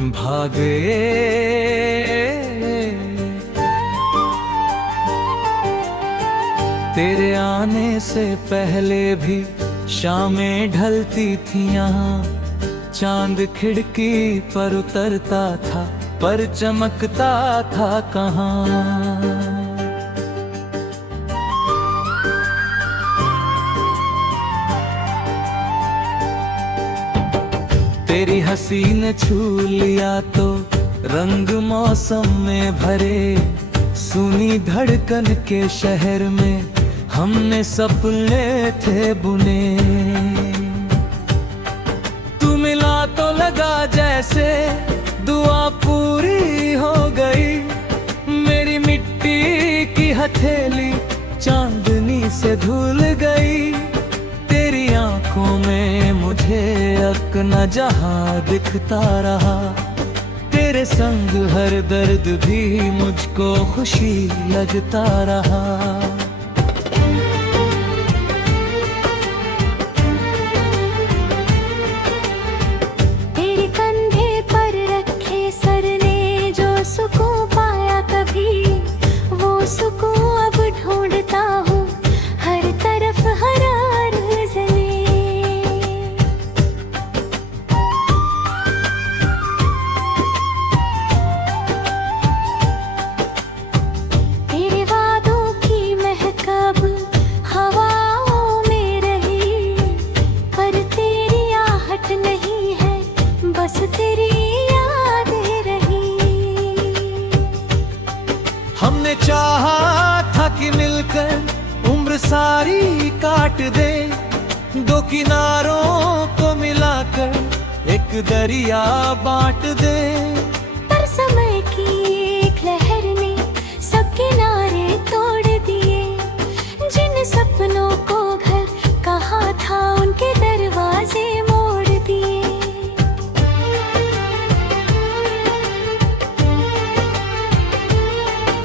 भागे। तेरे आने से पहले भी शामें ढलती थी यहाँ, चांद खिड़की पर उतरता था पर चमकता था कहाँ। तेरी हंसी ने छू लिया तो रंग मौसम में भरे, सुनी धड़कन के शहर में हमने सपने थे बुने। तू मिला तो लगा जैसे दुआ पूरी हो गई, मेरी मिट्टी की हथेली चांदनी से धुल गई। तेरी आंखों में मुझे अपना जहां दिखता रहा, तेरे संग हर दर्द भी मुझको खुशी लगता रहा। तेरे कंधे पर रखे सर ने जो सुकून पाया कभी, वो सुकून अब ढूंढता हूँ हर तरफ हर ज़ले। तेरे वादों की महक अब हवाओं में रही, पर तेरी आहट नहीं है, बस तेरी यादें रही। हमने चाहा था कि मिलकर उम्र सारी काट दे, दो किनारों को मिलाकर एक दरिया बांट दे। पर समय की एक लहर ने सब किनारे तोड़ दिए, जिन सपनों को घर कहा था उनके दरवाजे मोड़ दिए।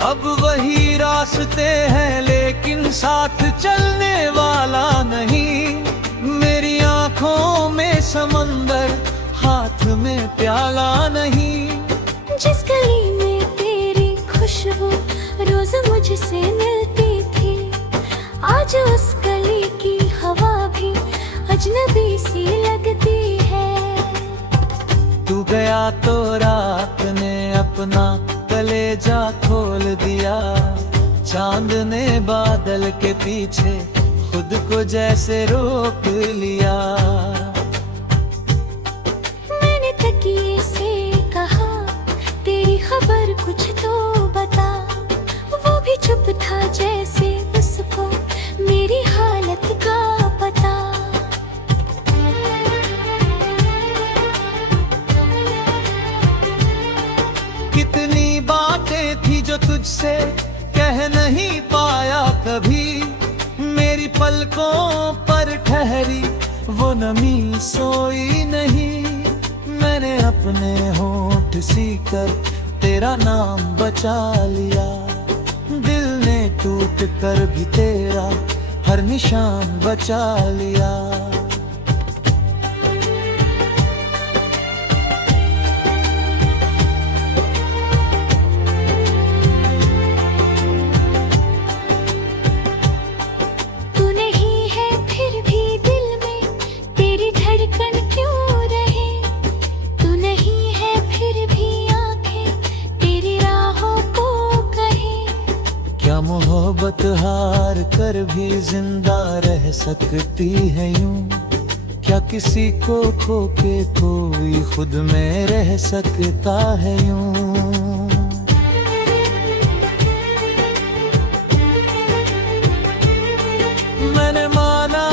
अब वही रास्ते हैं लेकिन साथ चलने वाला नहीं, मेरी आंखों में समंदर हाथ में प्याला नहीं। जिस गली में तेरी खुशबू रोज मुझसे मिलती थी, आज उस गली की हवा भी अजनबी सी लगती है। तू गया तो रात ने अपना कलेजा खोल दिया, चांद ने बादल के पीछे खुद को जैसे रोक लिया। मैंने तकिए से कहा तेरी खबर कुछ तो बता, वो भी चुप था जैसे उसको मेरी हालत का पता। कितनी बातें थी जो तुझसे कह नहीं पाया कभी, मेरी पलकों पर ठहरी वो नमी सोई नहीं। मैंने अपने होंठ सीकर तेरा नाम बचा लिया, दिल ने टूट कर भी तेरा हर निशान बचा लिया। तू नहीं है फिर भी दिल में तेरी धड़कन क्यों रहे, तू नहीं है फिर भी आंखें तेरी राहों को कहे। क्या मोहब्बत हार कर भी जिंदा रह सकती है यूं, क्या किसी को खो के कोई खुद में रह सकता है यूं। मैंने माना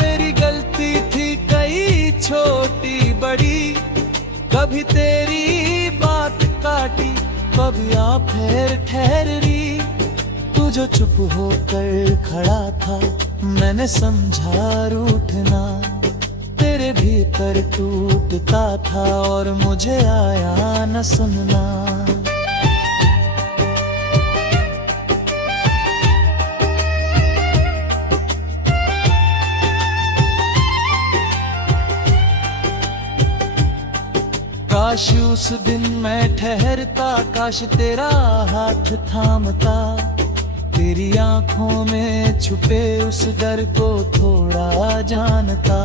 मेरी गलती थी कई छोटी बड़ी, कभी तेरी बात काटी कभी आप फिर ठहरी। तू जो चुप होकर खड़ा था मैंने समझा रूठना, तेरे भीतर टूटता था और मुझे आया न सुनना। काश उस दिन मैं ठहरता, काश तेरा हाथ थामता, तेरी आंखों में छुपे उस डर को थोड़ा जानता।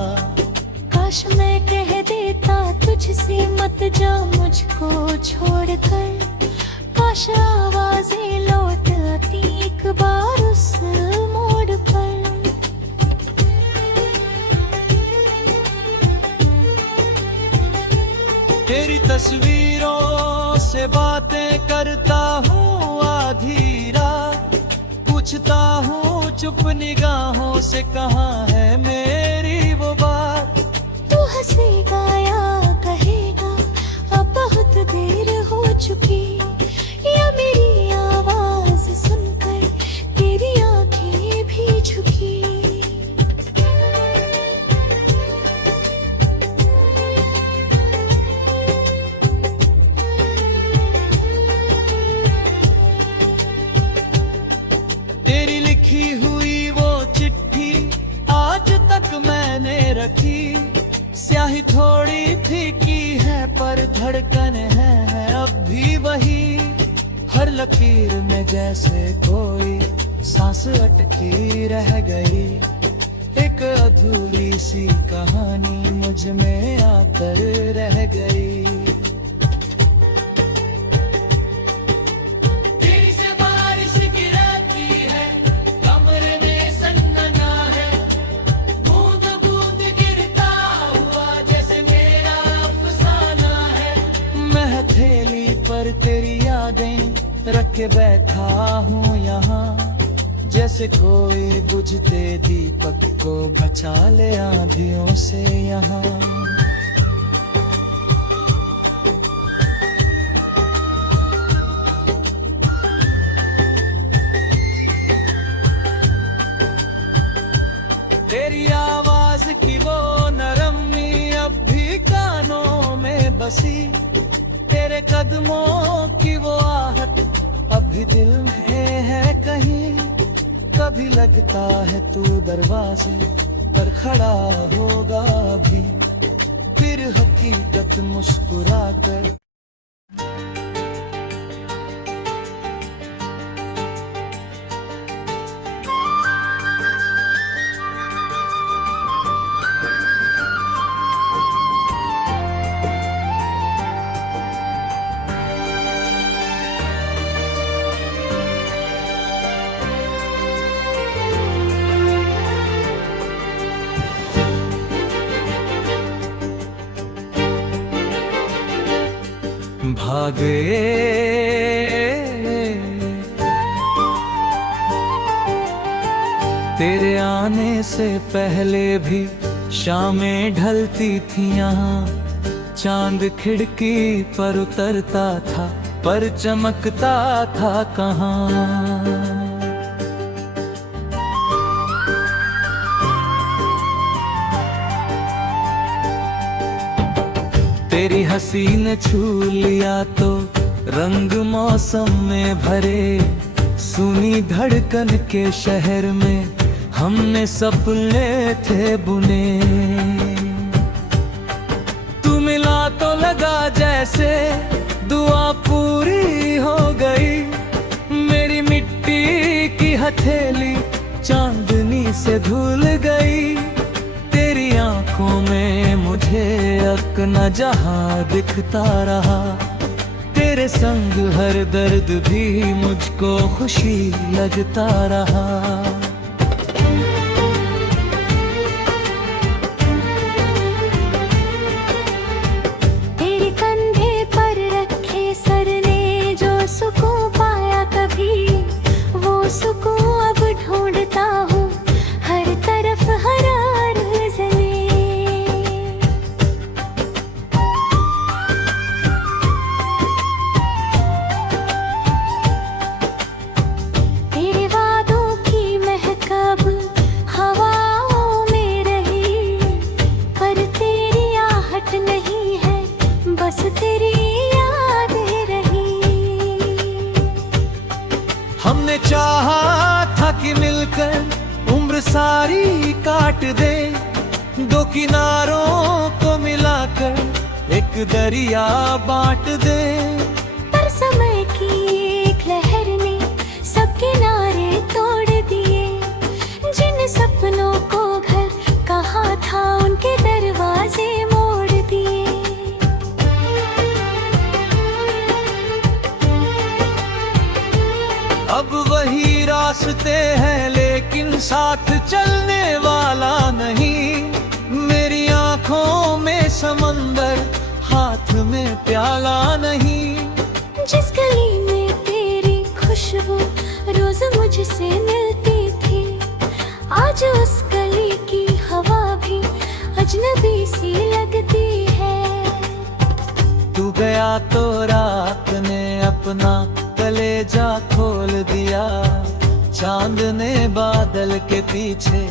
काश मैं कह देता तुझसे मत जा मुझको छोड़कर, काश आवाजें लौट आती एक बार उस मोड़ पर। तेरी तस्वीरों से बातें करता हूँ आधी रात, पूछता हूँ चुप निगाहों से कहाँ है मेरी वो बात। तू हंसेगा या कहेगा अब बहुत देर हो चुकी, या मेरी आवाज सुनकर तेरी आंखें भी झुकी। तेरी लिखी हुई वो चिट्ठी आज तक मैंने रखी, स्याही थोड़ी फीकी है पर धड़कन है अब भी वही। हर लकीर में जैसे कोई सांस अटकी रह गई, एक अधूरी सी कहानी मुझ में आकर रह गई। तेरी से बारिश गिरती है, कमरे में सन्नाटा है, बूंद बूंद गिरता हुआ जैसे मेरा अफसाना है। मैं हथेली पर तेरी यादें रख के बैठा हूँ यहाँ, जैसे कोई बुझते दीपक को बचा ले आंधियों से यहाँ। तेरी आवाज की वो नरमी अब भी कानों में बसी, तेरे कदमों की वो आहट अभी दिल में है कहीं। कभी लगता है तू दरवाजे पर खड़ा होगा अभी, फिर हकीकत मुस्कुरा कर। भागे तेरे आने से पहले भी शामें ढलती थी यहाँ, चांद खिड़की पर उतरता था पर चमकता था कहाँ। तेरी हंसी ने छू लिया तो रंग मौसम में भरे, सुनी धड़कन के शहर में हमने सपने थे बुने। तू मिला तो लगा जैसे दुआ पूरी हो गई, मेरी मिट्टी की हथेली चांदनी से धुल गई। तेरी आंखों में मुझे अपना जहां दिखता रहा, तेरे संग हर दर्द भी मुझको खुशी लगता रहा। तेरे कंधे पर रखे सर ने जो सुकून पाया कभी, वो सुकून अब ढूंढता हूँ हर तरफ हरा जले। तेरे वादों की महक अब हवाओं में रही, पर तेरी आहट नहीं है बस तेरी याद रही। हमने चाहा था कि मिलकर उम्र सारी काट दे, दो किनारों को मिलाकर एक एक दरिया बांट दे। पर समय की एक लहर ने सब किनारे तोड़ दिए। जिन सपनों को घर कहा था उनके दरवाजे मोड़ दिए। अब वही रास्ते हैं लेकिन साथ चलने वाला नहीं। मेरी आंखों में समंदर, हाथ में प्याला नहीं। जिस गली में तेरी खुशबू रोज मुझसे मिलती थी, आज उस गली की हवा भी अजनबी सी लगती है। तू गया तो रात ने अपना कलेजा खोल दिया। चांद ने बादल के पीछे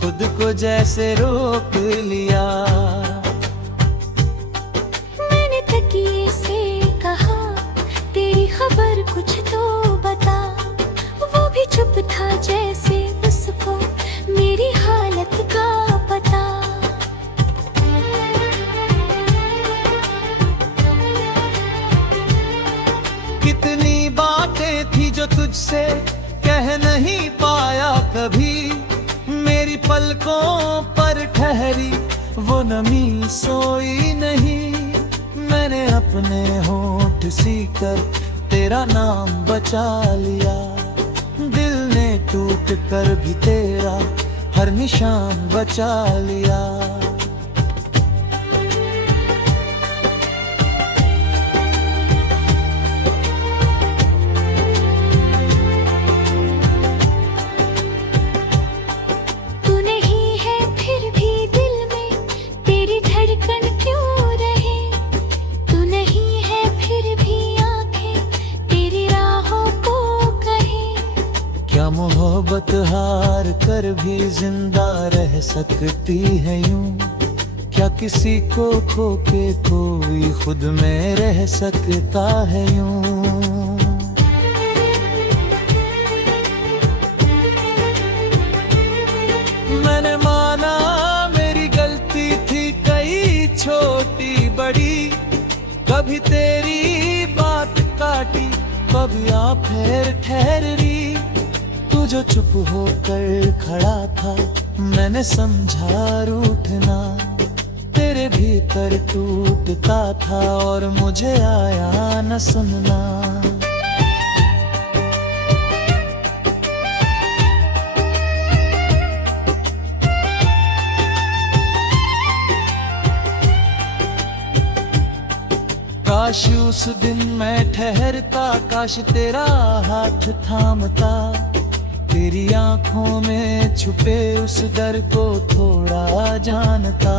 खुद को जैसे रोक लिया। मैंने तकिए से कहा तेरी खबर कुछ तो बता। वो भी चुप था जैसे उसको मेरी हालत का पता। कितनी बातें थी जो तुझसे कह नहीं पाया कभी। मेरी पलकों पर ठहरी वो नमी सोई नहीं। मैंने अपने होंठ सीकर तेरा नाम बचा लिया। दिल ने टूट कर भी तेरा हर निशान बचा लिया। क्या मोहब्बत हार कर भी जिंदा रह सकती है यूं? क्या किसी को खो के कोई खुद में रह सकता है यूं? मैंने माना मेरी गलती थी कई छोटी बड़ी। कभी तेरी बात काटी, कभी आ फिर ठहरी। तू जो चुप होकर खड़ा था, मैंने समझा रूठना तेरे भीतर टूटता था और मुझे आया न सुनना। काश उस दिन मैं ठहरता, काश तेरा हाथ थामता। तेरी आंखों में छुपे उस डर को थोड़ा जानता।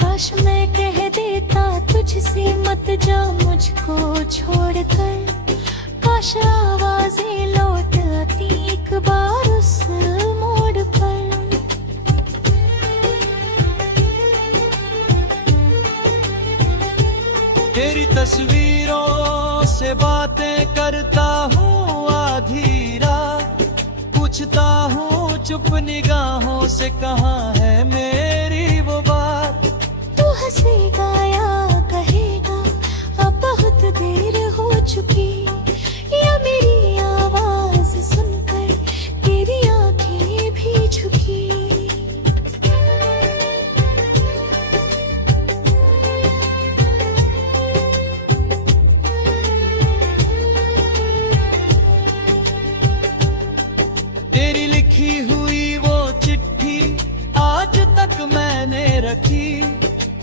काश मैं कह देता तुझसे मत जा मुझको छोड़कर। काश आवाजें लौट आती एक बार उस मोड़ पर। तेरी तस्वीरों से बातें करता हूँ आधी रात। पूछता हूँ चुप निगाहों से कहाँ है मेरी वो बात। तू हंसेगा या कहेगा अब बहुत देर हो चुकी, या मेरी आवाज सुनकर तेरी आंखें भी झुकी। तेरी लिखी हुई वो चिट्ठी आज तक मैंने रखी।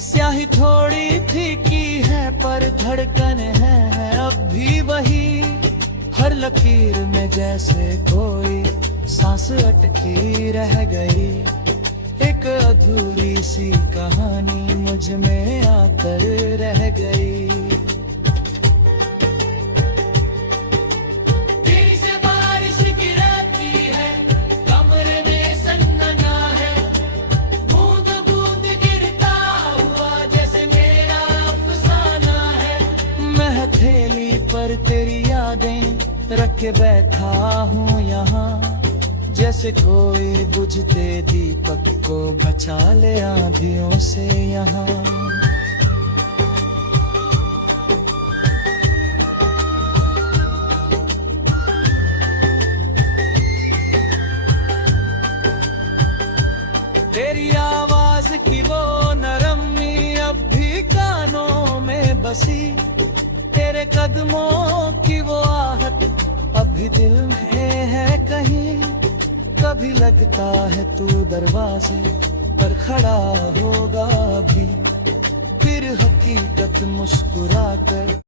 स्याही थोड़ी फीकी है पर धड़कन है अब भी वही। हर लकीर में जैसे कोई सांस अटकी रह गई। एक अधूरी सी कहानी मुझ में आकर रह गई। पर तेरी यादें रख के बैठा हूँ यहाँ। जैसे कोई बुझते दीपक को बचा ले आंधियों से यहाँ। बसी, तेरे कदमों की वो आहट अभी दिल में है कहीं। कभी लगता है तू दरवाजे पर खड़ा होगा भी, फिर हकीकत मुस्कुरा कर